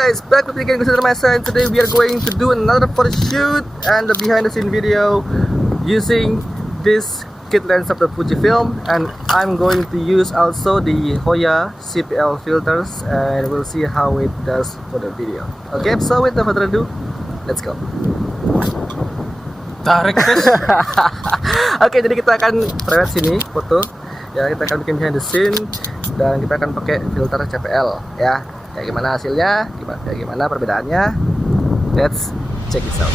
guys, back with me again, and today we are going to do another photo shoot and the behind the scene video using this kit lens of the Fujifilm, and I'm going to use also the Hoya CPL filters, and we'll see how it does for the video. Okay, so with no further ado, let's go. Tarik guys. Oke, jadi kita akan prewed sini foto. Ya, kita akan bikin behind the scene dan kita akan pakai filter CPL ya. Kayak gimana hasilnya, kayak gimana perbedaannya. Let's check this out.